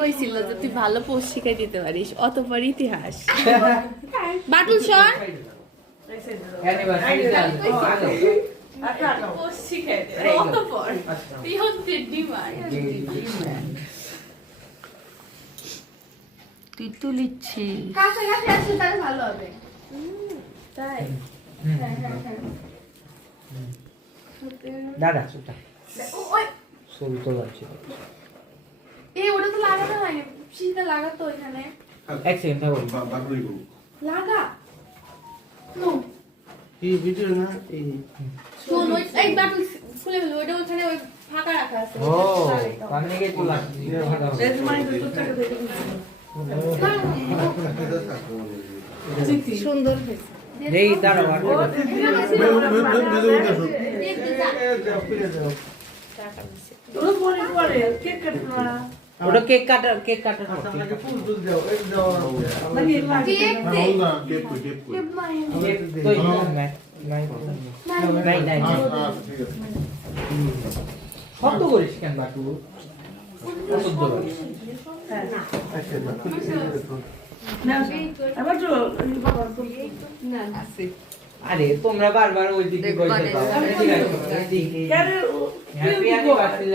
হয়েছিল যে তুই ভালো পোস্ট শিখাই দিতে পারিস, অতপর ইতিহাস। বাটুল শোন, তুই তুলিচ্ছিস কাছাকাছি আসলে তাহলে ভালো হবে। তাই দাদা সুতা ছবি তো লাগছে। এই ওটা তো লাগাতে হয়, শীতে লাগাতো এখানে। এক সেকেন্ড থাকো, লাগা নো এই ভিডিও না এই শোন, ওই এক বাটুল খুলে ফেলো, ওটা ওখানে ওই ফাঁকা রাখা আছে। ও কানে কে তো লাগছে ভালো হবে। এর মানে তো টাকা দিয়ে দিন সুন্দর হয়েছে। দেই দাঁড়াও আর ওটা কেক কাটার ফুল ফুল দাও এক দাও মানে কেক দে না কেপ কেক নাই তো নাই নাই ঠিক আছে শব্দ করিস কেন বাটু? অশুদ্ধ করিস। আরে তোমরা বারবার ওই দিকে কইতে পারো। ঠিক আছে এদিকে হ্যাপি অ্যানিভার্সারি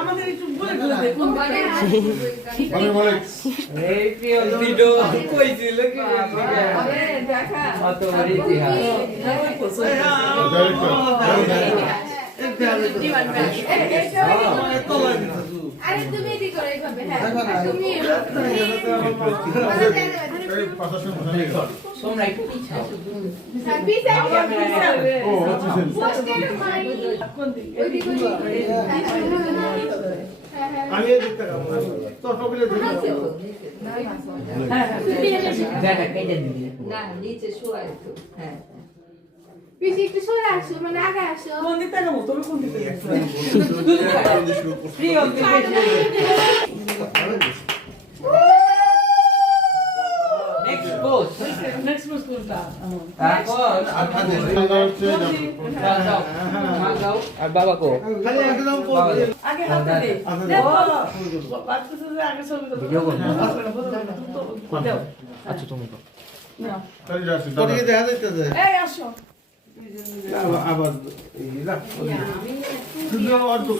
আমাদের একটু বলে দেখুন বলে বলে এই প্রিয় ভিডিও কইছিল কি আরে দেখা অত বড় ইতিহাস আরে তুমি এদিকে করে এইভাবে। হ্যাঁ তুমি এই পাশে বসে তোমরা একটু পিছাও। পিছে ও আচ্ছা পোস্টার মারি ওই দিকে আমি এই দিকটা কাম তো সবগুলো দিই দাদা কেটে দিবি না নিচে শোয়াই তো হ্যাঁ পিছে একটু সরে আসো, মানে আগে আসো। কোন দিকটা যাবো তুমি কোন দিকে যাচ্ছো প্রিয় নেক্সট পোস্ট নেক্সট পোস্ট কোনটা তারপর যাও আর বাবা কো খালি একদম আগে হাতে দে দেখো বাচ্চা ছেলে আগে ছবি তো ভিডিও করব। দাও আচ্ছা তুমি কো না তাই যাচ্ছে তোর কি দেখা যাইতেছে এই আসো আবার এই না শুধু আর তো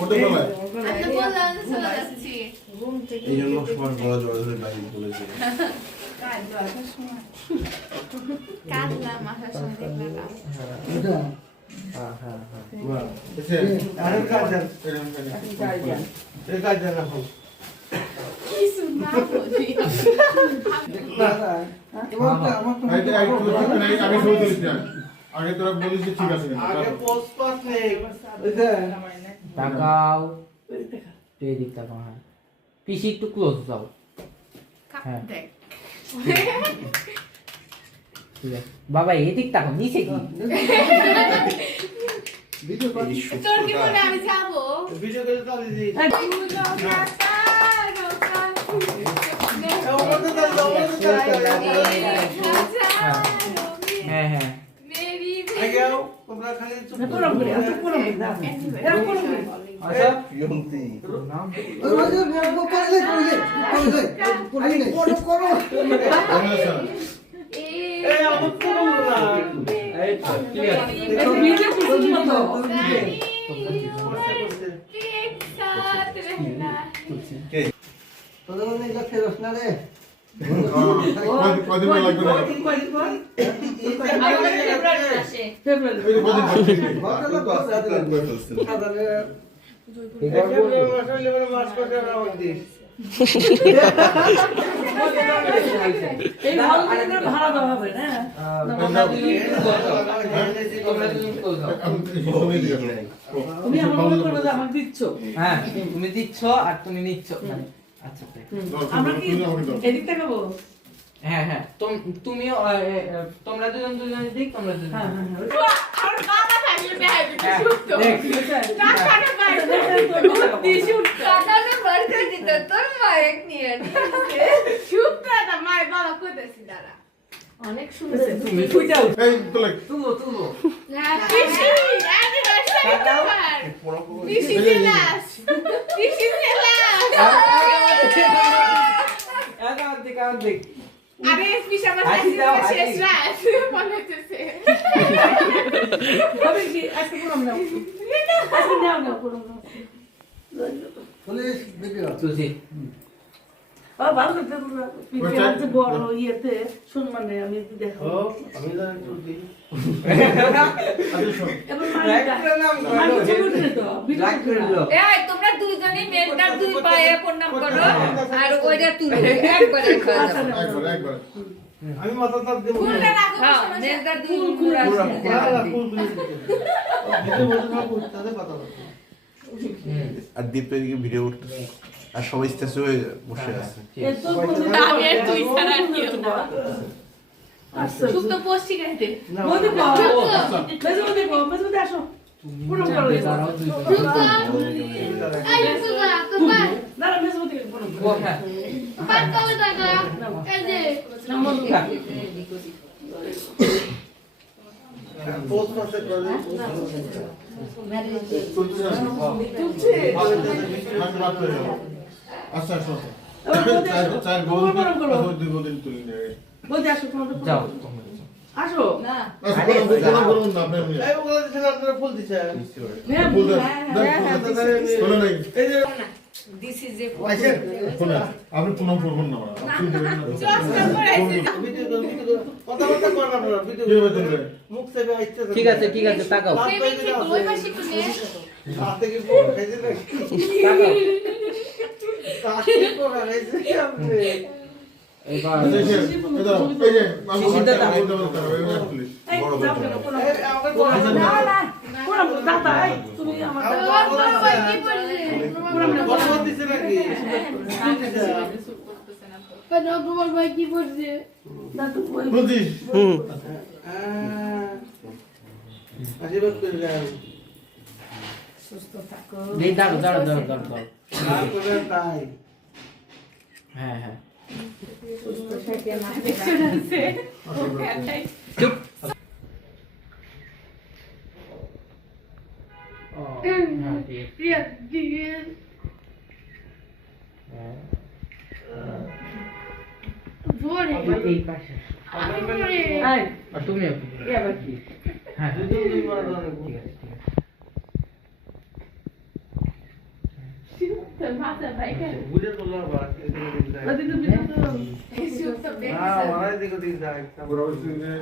ওটা বলে আমি বললাম যে চলে যাচ্ছি। এই জন্য সবার বড় জড় ধরে বাইরে বলেছে কাটলাম মাথার সঙ্গে দেখলাম। হ্যাঁ হ্যাঁ বাহ এসে আরে কাজ এই কাজ না হোক কিছু না বলি আমি শুরু করেছি আগে তোরা বলিস যে ঠিক আছে আগে পোস্ট পাস নেই বুঝছে তাকাও এই দিকটা হ্যাঁ পিসি একটু ক্লোজ যাও। হ্যাঁ দেখ ঠিক আছে বাবা এই দিক তাকাও নিচে কি ভিডিও কল তোর কি মনে আমি যাবো? ভিডিও কল চালিয়ে দিই হ্যাঁ হ্যাঁ আগেও তোমরা খালি চুপ পুরো করে পুরো করে দাও এরা পুরো করে আচ্ছা ইয়ন্তি নাম এই আমার পুরো না এই তো ক্লিয়ার একটু ভিডিও কিছু মতো তোদের মধ্যে এটা ফেরস না রে কদিন লাগবে না আমাদের ফেব্রুয়ারি মাসে মাস করে আমাকে দিস এই ভালো ভাড়া দেওয়া হবে না তুমি আমার মনে করবে যে আমাকে দিচ্ছ হ্যাঁ তুমি দিচ্ছ আর তুমি নিচ্ছ আচ্ছা আমরা কি এদিক থেকে বলো হ্যাঁ হ্যাঁ তুমিও তোমরা দুজন দিক তোমরা দুজন হ্যাঁ আর বাবা থাকলে বেহাবি হ্যাঁ, শুনতো next. না কাটা পাই বুদ্ধি শুট কাটালে বাড়তে দিত তোর মাইক নিয়ে শুটটা না মাই বাবা কইতেছি দাঁড়া অনেক সুন্দর তুমি কই যাও এই তো লাগ তুলো না পিসি anniversary This is the last. This is the last. Count দেখ আরে পিছা মাছ শেষ রাত মনে হচ্ছে হবে কি আজকে পুরো নাও আজকে নাও পুরো নাও পুলিশ ভিডিও সুজি ভালো করতে পিছিয়ে বড় ইয়েতে সম্মানে আমি দেখো আমি জানি চলতি এবার রাইটার নাম আমি করো ছবি তুলে তো লাইক করে দাও এই তোমরা দুইজনই মেনটার দুই পায়ে প্রণাম করো আর ওইটা তুলে একবারে খাওয়া যাবে একবার আমি মাথা তাপ দেব ফুলটা রাখো হ্যাঁ, মেনটার দুই পুরা ফুল ভিডিও বলতে না তাতে কথা বলতে আর দীপ তো এদিকে ভিডিও করতেছে আর সবাই স্টেজে হয়ে বসে আছে এত আমি আর তুই ছাড়া আর কেউ না আচ্ছা সুপ্ত পোস্টি গাইতে বন্ধু মেজে আসো পুরো করো দাঁড়াও দুই সুপ্ত আই সুগা কপা না মেজে পুরো ও হ্যাঁ পাত কবে টাকা এই যে পোস্ট মাসে করে আচ্ছা আচ্ছা চার গোল দুই গোদিন তুলি নেবে বন্ধু আসো তোমাদের যাও আসো না আচ্ছা বলুন না আপনি এই ওগুলো ছেলে আপনারা ফুল দিছে শোনো নাই এই যে দিস ইজ এ শোনো আপনি প্রণাম করবেন না আপনি দেবেন না ভিডিও কথাবার্তা করেন আপনারা ভিডিও কি হবে মুখ থেকে আইছে ঠিক আছে তাকাও প্রেমিক থেকে ওই পাশে কোনে হাত থেকে কোন খাইছে না তাকাও হাত থেকে কোন খাইছে আপনি এবার এই যে আমি সিদ্ধার্থ সিদ্ধার্থ প্লিজ এই বড় যাও বড় পুরো এই আমাকে কোন না পুরো দাদা এই তুমি আমার কি বললি কথা দিছে নাকি কেন তোমার ভাই কি বলছে দাদু ওই বুঝিস আশীর্বাদ করে যান সুস্থ থাকো এই দাঁড়াও না করে তাই হ্যাঁ সুস্থ থাকো না চুপ প্রিয়া দিদি জোরে এই পাশে আই আর তুমি এবার কি হ্যাঁ দুই মাস ঠিক আছে তোর মাথা ভাইকে বুঝে তোলা বাদ আদি তো বিনা তো সুপ্ত হ্যাঁ মারাই দিকে দিক যায় বড় সিনে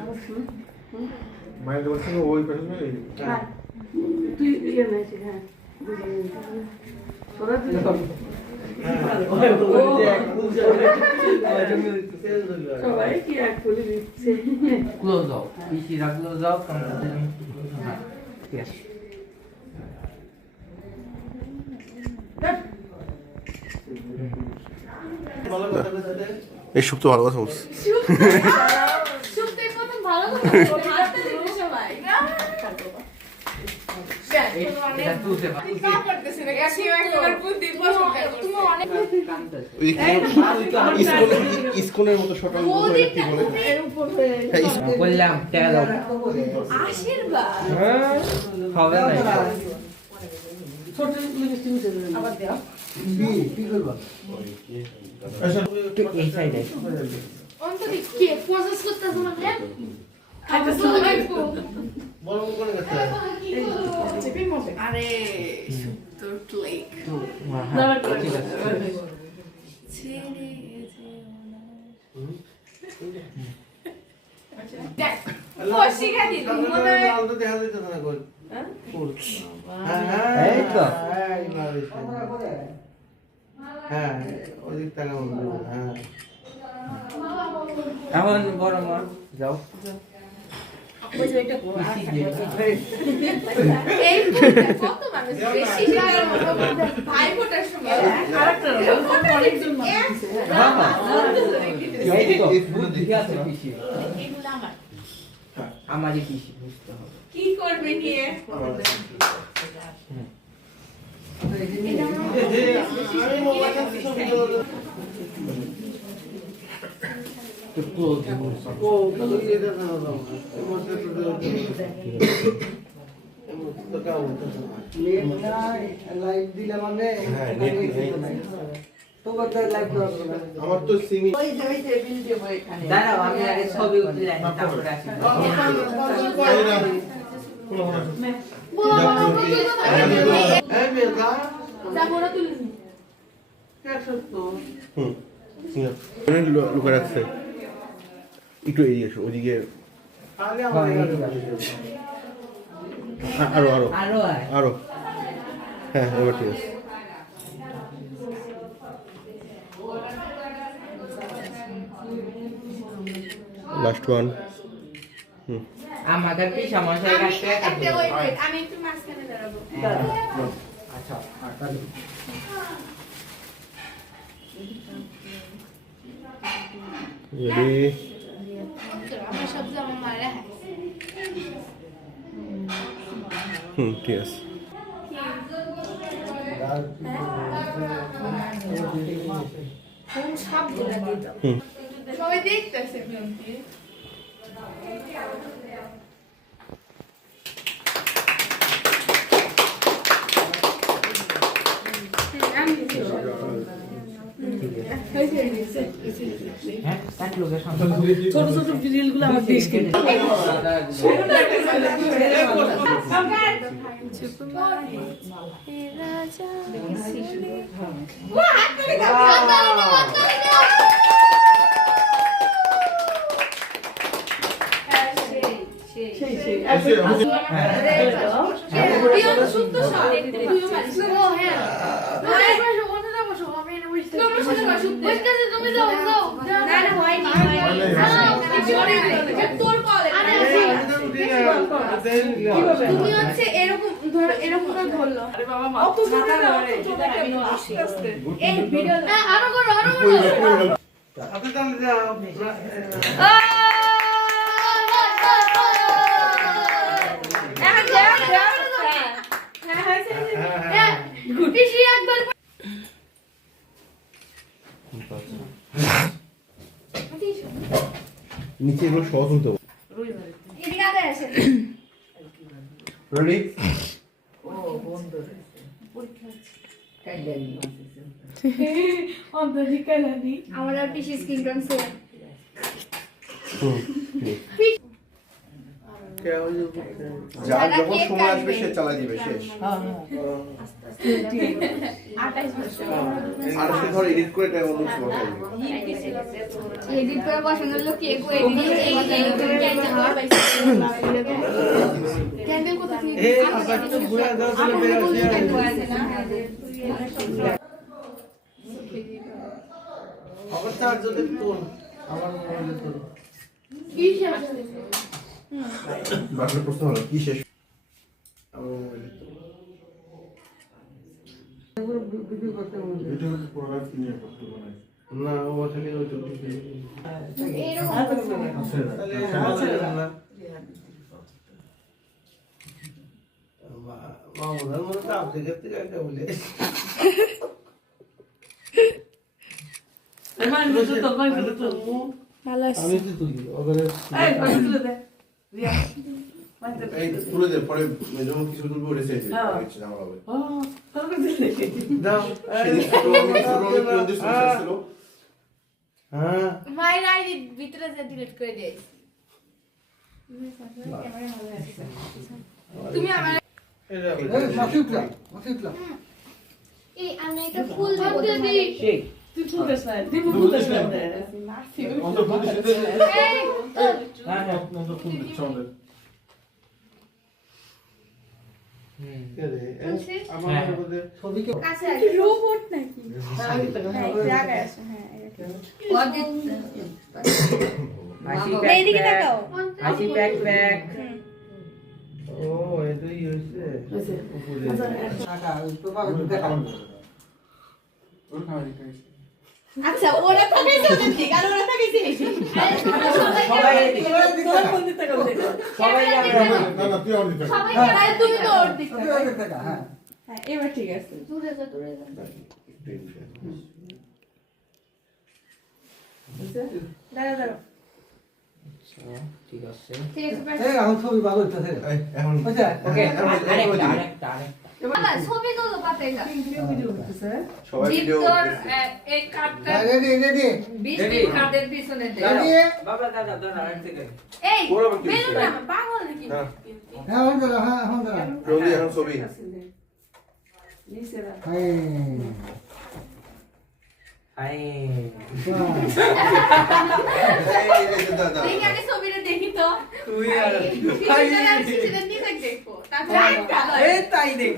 মাইন্ড বলছে ওই পাশে হ্যাঁ তুই ইয়ে নাই হ্যাঁ তোরা তুই সবাই কি এক করে দিচ্ছে ক্লোজ দাও পিসি রাখলো যাও ঠিক আছে ভালো কথা বলতে এই সব তো ভালো কথা বলছে সুপ্তের প্রথম ভালো কথা হাতটা দিতে সবাই না এটা তুলতে স্কুলের মতো ছোট বললাম টাকা দাও আশীর্বাদ হবে না ছোট লিপস্টিক মিশে আবার দাও কি করবা এই সাইডে অন্তরি কে প্রসেস করতেছ মানে বড় করে গেছে আরে সুন্দর ক্লিক ঠিক আছে শিখা দিল মনে হয় আলতো দেখা দিতে না কই হ্যাঁ এই তো হ্যাঁ ওদিক টাকা বলবে হ্যাঁ এখন বড় মার যাও ওই যে এটা এই কত মানুষ বেশি শিখার মতো ভাই ফোটার সময় আরেকটা অনেকজন মানুষ এই তো বুদ্ধি আছে পিসি এগুলো আমার আমারই পিসি বুঝতে হবে কি করবে নিয়ে আমি মোবাইল তো ক্লোজ ও তো দিয়ে দেন না এই মধ্যে তো কেমন নেট নাই লাইভ দিলে মানে হ্যাঁ, নেট নেই। তো কথা লাইভ করা আমার তো সিমি ওই যে টেবিল দেবো এখানে দাঁড়াও আমি আগে ছবি উঠলে তারপরে আসি এই মেয়েটা জামরা তুলে লুকা রাখছে একটু এদিকে এসো ওদিকে আরে আমার আরো আরো আরো আয় আরো হ্যাঁ এবার ঠিক আছে লাস্ট ওয়ান আমাদের কি সমস্যা কাটতে একটা ওয়েট আমি একটু মাঝখানে দাঁড়াবো আচ্ছা তাহলে রেডি আমার সব জামা মারা ঠিক আছে কোন সব গুলা দিত সবাই দেখতেছে বিয়ন্তি হ্যাঁ কাট লোকের সামনে ছোট ছোট রিল গুলো আমার বেশ কেটে সেই সেই তুমি হচ্ছে এরকম ধরো এরকম করে ধরলো আরে বাবা অত ছোট আস্তে আস্তে এই ভিডিও আরো করো আরো করো আপনি তাহলে যাও নিচে এগুলো সহ তুলতে হবে রেডি আমার আর পিসি স্কিন ক্যান্সার যার যখন সময় আসবে সে চালাই দিবে শেষ আর সে ধর এডিট করে এটা অন্য সময় চাইবে এডিট করে বসানোর লোক কেক এডিট করে ক্যান্ডেল কোথা থেকে এই আবার তো ঘুরে দাও চলে বের আসে আবার চার যদি তোল আমার মোবাইলে তোল কি শেষ বাকি প্রশ্ন হলো কি শেষ আমার মোবাইলে তোল ভিডিও করতে বলছে এটা হচ্ছে প্রোডাক্ট কিনে করতে বানাই না ও খালি ওই তো তাহলে আছে না মামুদার মনে তো আপনি করতে কাকে বলে আমার নতুন তো ভাই তো ভালো আমি তো তুলি ওখানে এই পাশে তুলে দে রিয়া এই তুলে দে পরে যখন কিছু তুলবে ওটা শেষ জামা হবে ও তোর কাছে দেখে দাও সেদিন ছোট আমি কোন দেশ ছিল হ্যাঁ মায়ের আইডি ভিতরে যা ডিলিট করে দিয়েছি তুমি আমার এই আমি এটা ফুল দেব সেই তুই ফুলতেছ না দিব ফুলতেছ না অন্ত প্রতিশোধ এই তো হ্যাঁ হ্যাঁ অন্ত ফুল চলে কে রে আমার মধ্যে কাছে আছে রোবট নাকি আমি তো জায়গা আছে হ্যাঁ আসি এইদিকে তাকাও আসি ব্যাক ব্যাক ও এটাই হইছে উপরে আচ্ছা ওরা তাকাইছে ওটা ঠিক আর ওরা তাকাইছে এসে সবাই তোর কোন দিকে তাকাও দেখো সবাই যাবে সবাই আরে তুমি তো ওর দিকে হ্যাঁ হ্যাঁ এবার ঠিক আছে দূরে যা দাঁড়া ঠিক আছে ঠিক আছে এই এখন ছবি ভালো হইতেছে এই, এখন বুঝছে ওকে এখন আরেকটা বাবা ছবি তোলো পাতে না ভিডিও করতেছে সবাই ভিডিও ভিক্টর এই কার্ডটা রেডি রেডি 20 কার্ডের পিছনে দে রেডি বাবা দাদা আরেক সেকেন্ড এই বলো বাবা কি বেলুন হচ্ছে? না পাগল নাকি হ্যাঁ। হ্যাঁ এখন দাঁড়া হ্যাঁ এখন দাঁড়া জলদি এখন ছবি হাই এই যে দাদা দেখি আগে ছবিটা দেখি তো তুই আর পিছনে আছে সেটা নিয়ে দেখো তারপর এই তাই দেখ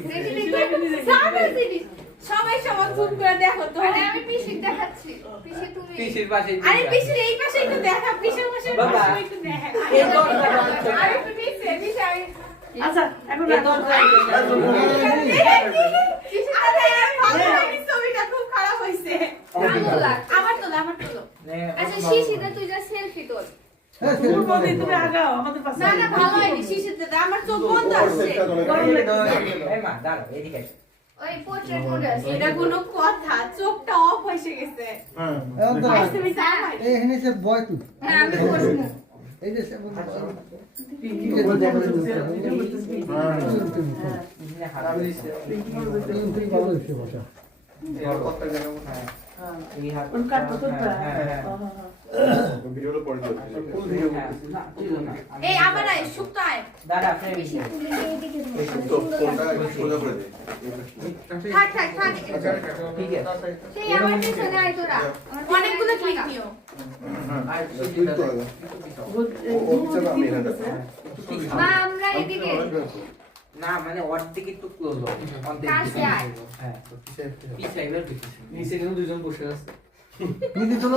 সবাই সবার জুম করে দেখো তো আরে আমি পিসিক দেখাচ্ছি পিসি তুমি পিসির পাশে আরে পিসির এই পাশে একটু দেখা পিসির পাশে বাবা, একটু দেখা এই দরজা বন্ধ করো। আরে পিসি পিসি আমি আচ্ছা এখন এই দরজা আরে ভালো আমি ছবিটা খুব খারাপ হইছে আমার তোলো আচ্ছা শিশিতে তুই যা সেলফি তোল তুমি বলি তুমি আগাও আমাদের পাশে না না ভালো হয়নি শিশিতে আমার চোখ বন্ধ আসছে এই মা দাঁড়াও এদিকে এসো। ওই পোর্ট্রেট মোডে আছে এটা কোনো কথা চোখটা অফ হইছে গেছে হ্যাঁ এখন দাঁড়া আইস তুমি যাই এই এখানে সে বয় তুই হ্যাঁ আমি বসবো এই যে সে বল তুই ভালো হইছে বসা এই হাত কোন কাটতো তো ভিডিওটা পরে দিও এই আমার আয় সুক্ত আয় দাদা ফ্রেম তো ফোনটা একটু সোজা করে দে থাক থাক থাক ঠিক আছে সেই আমার পিছনে আয় তোরা অনেকগুলো ক্লিক নিও তুই তো আগে ও চলো আমি এখানে মা আমরা এদিকে না মানে অর্ধেক একটু ক্লোজ হবে অর্ধেক কাছে আয়। হ্যাঁ পিছে এবার পিছে নিচে কিন্তু দুজন বসে আছে নিদি চলো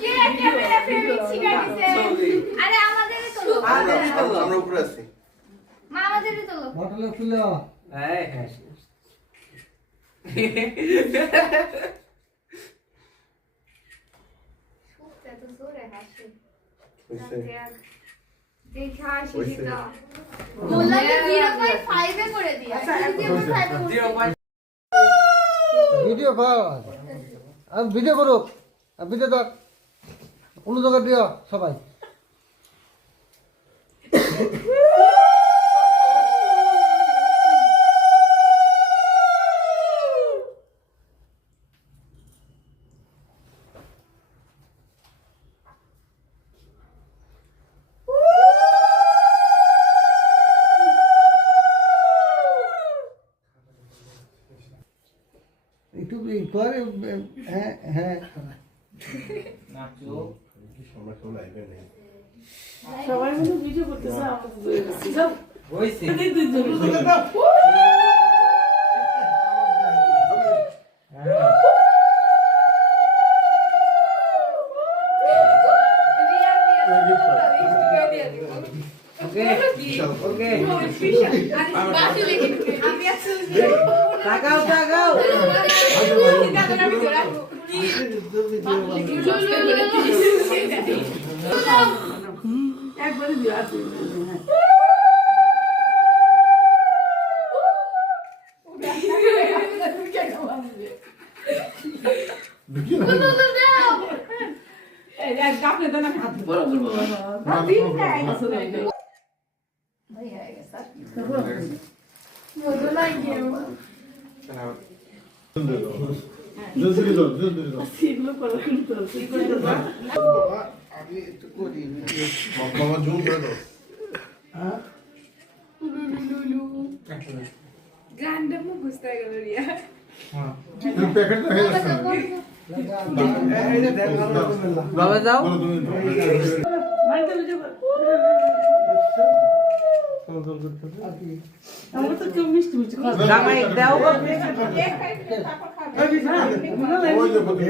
কে ক্যামেরা ফ্রেম শিখা দিছে আরে আমাদেরই তোলো আমরা উপরে আছি মা আমাদেরই তোলো বটল খুলে হ্যাঁ হ্যাঁ সুক্তা তো জোরে হাসি হইছে দেখা শিশিটা বললাম 0.5 এ করে দিই আচ্ছা 0.5 ভিডিও কর আমি ভিডিও করো ভিডিও দেখ কোনো জায়গা দিও সবাই একটু করে হ্যাঁ হ্যাঁ নাচো আমরা কেউ লাইভে নেই সবাই মিলে ভিডিও করতেছে হইছে ওকে ওকে তাকাও তাকাও একবারে দিও আছে এই দেখ কাপড়ে দেন হাত বড় করব সেগুলো করে আমি একটু করি বাবা জুম করে দাও গানটা মুখ বুঝতে গেল রিয়া প্যাকেট হয়ে গেছে বাবা যাও মাইতে ভিডিও কর আমরা তো কেউ মিষ্টি মিষ্টি খাওয়া জামাই দাও ওই যে বলি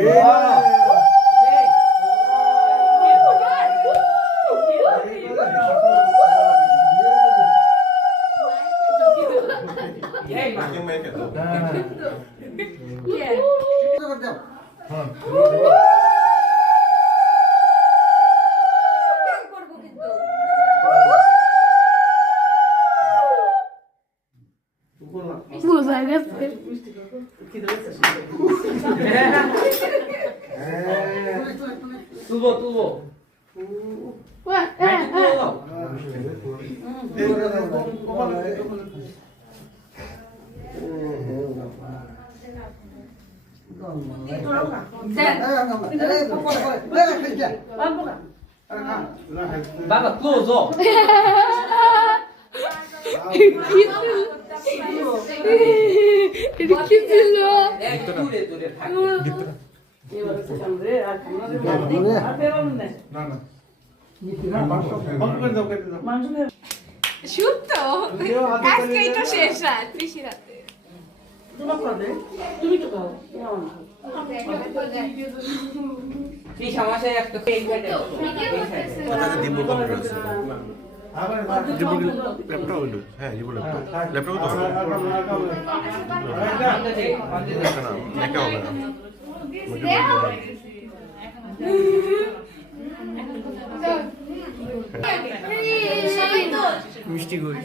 এই মা কেউ মেয়ে খেতো বুঝা গেছে কি তুলবো তুলবো হ্যাঁ হ্যাঁ বাবা ক্লোজ ও এটা কি ছিল দূরে দূরে থাক শুদ্ধ আজকে এটা শেষ রাত বেশি রাতে তুমি তো খাও কি সমস্যা একটা এই সাইডে আচ্ছা দিব কম্পিউটার আছে দিব ল্যাপটপ হলো হ্যাঁ দিব ল্যাপটপ ল্যাপটপ তো না দেখা হবে না মিষ্টি গুড়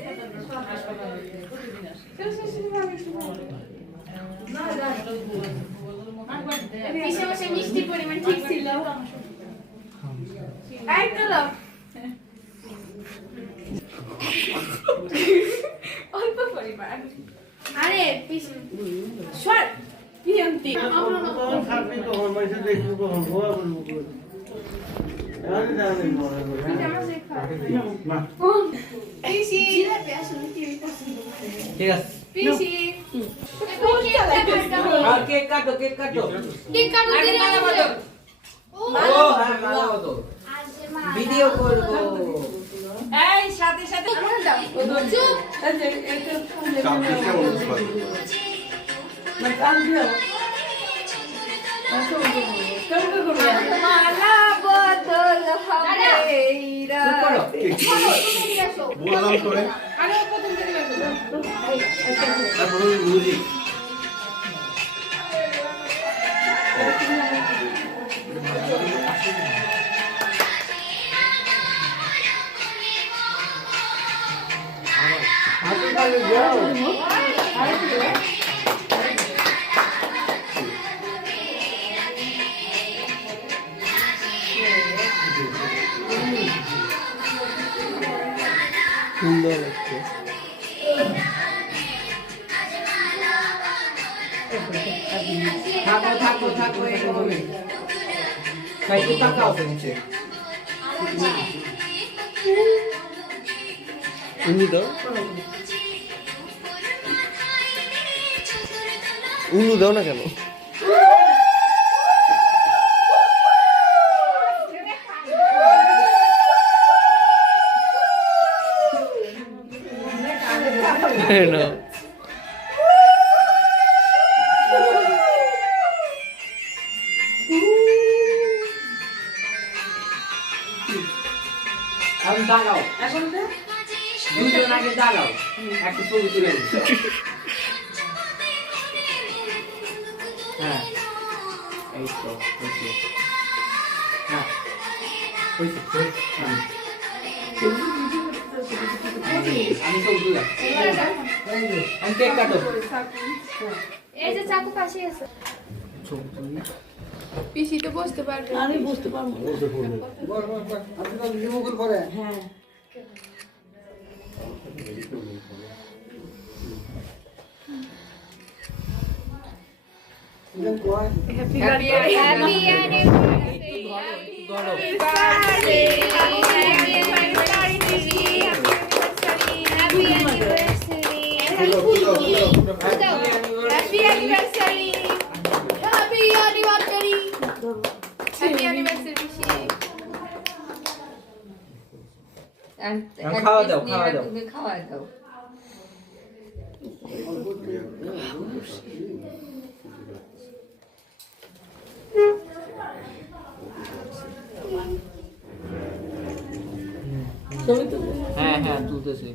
মিষ্টি পরিমাণ ঠিক ছিল একদম অল্প পরিমাণ আরে শর্ট পিএমটি ঠিক আছে পিসি আর কেক কাটো কেক কাটো কেক কাটতে মালা বদল ও হ্যাঁ মালা বদল ভিডিও করব এই সাথে সাথে আমার দাও চুপ মালা বদল হবে বললাম তো আরে প্রথম থেকে লাগবে তারপরে মিউজিক সুন্দর লাগছে থাকো থাকো থাকো এইভাবে সাইডে তাকাও নিচে উনি দাও উলু দাও না কেন না আমি দাঁড়াও এখন দুজন আগে দাঁড়াও একটা ছবি তুলে হ্যাঁ এই তো ওকে হ্যাঁ আমি ছবি তুলা আমি কেক কাটো এই যে চাকু পাশে আছে পিসি তো বসতে পারবে আমি বুঝতে পারবো হ্যাঁ হ্যাপি অ্যানিভার্সারি ধরো খাওয়া দাও খাওয়া দাও খাওয়া দাও ছবি তো হ্যাঁ হ্যাঁ তুলতেছি